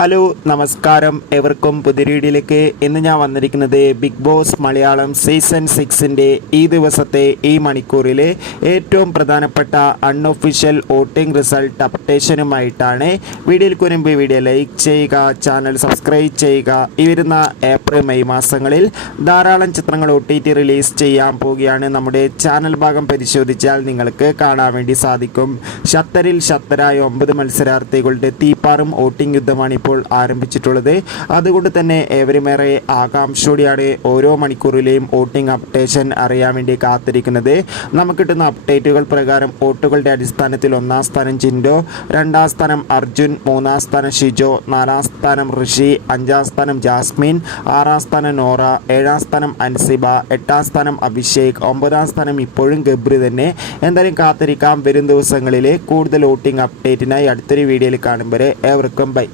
Hello നമസ്കാരം, എവർക്കും പുതിയ വീഡിയോയിലേക്ക് ഇന്ന് ഞാൻ വന്നിരിക്കുന്നത് ബിഗ് ബോസ് മലയാളം സീസൺ 6ൻ്റെ ഈ ദിവസത്തെ ഈ മണിക്കൂറിലെ ഏറ്റവും പ്രധാനപ്പെട്ട അൺഒഫീഷ്യൽ വോട്ടിംഗ് റിസൾട്ട് അപ്ഡേഷനുമായിട്ടാണ്. വീഡിയോയ്ക്ക് മുൻപ് വീഡിയോ ലൈക്ക് ചെയ്യുക, ചാനൽ സബ്സ്ക്രൈബ് ചെയ്യുക. ഈ വരുന്ന ഏപ്രിൽ മെയ് മാസങ്ങളിൽ ധാരാളം ചിത്രങ്ങൾ OTT റിലീസ് ചെയ്യാൻ പോവുകയാണ്. നമ്മുടെ ചാനൽ ഭാഗം പരിശോധിച്ചാൽ നിങ്ങൾക്ക് കാണാൻ വേണ്ടി സാധിക്കും. ഷത്തറിൽ ഷത്തരായ 9 മത്സരാർത്ഥികളുടെ തീപ്പാറും വോട്ടിംഗ് യുദ്ധമാണ് ഇപ്പോൾ ആരംഭിച്ചിട്ടുള്ളത്. അതുകൊണ്ട് തന്നെ ഏവരുമേറെ ആകാംക്ഷയോടെയാണ് ഓരോ മണിക്കൂറിലെയും വോട്ടിംഗ് അപ്ഡേഷൻ അറിയാൻ വേണ്ടി കാത്തിരിക്കുന്നത്. നമുക്ക് കിട്ടുന്ന അപ്ഡേറ്റുകൾ പ്രകാരം വോട്ടുകളുടെ അടിസ്ഥാനത്തിൽ 1-ാം സ്ഥാനം ജിൻഡോ, 2-ാം സ്ഥാനം അർജുൻ, 3-ാം സ്ഥാനം ഷിജോ, 4-ാം സ്ഥാനം ഋഷി, 5-ാം സ്ഥാനം ജാസ്മിൻ, 6-ാം സ്ഥാനം നോറ, 7-ാം സ്ഥാനം അൻസിബ, 8-ാം സ്ഥാനം അഭിഷേക്, 9-ാം സ്ഥാനം ഇപ്പോഴും ഗബ്രി തന്നെ. എന്തായാലും കാത്തിരിക്കാം. വരും ദിവസങ്ങളിലെ കൂടുതൽ വോട്ടിംഗ് അപ്ഡേറ്റിനായി അടുത്തൊരു വീഡിയോയിൽ കാണും വരെ ഏവർക്കും ബൈ.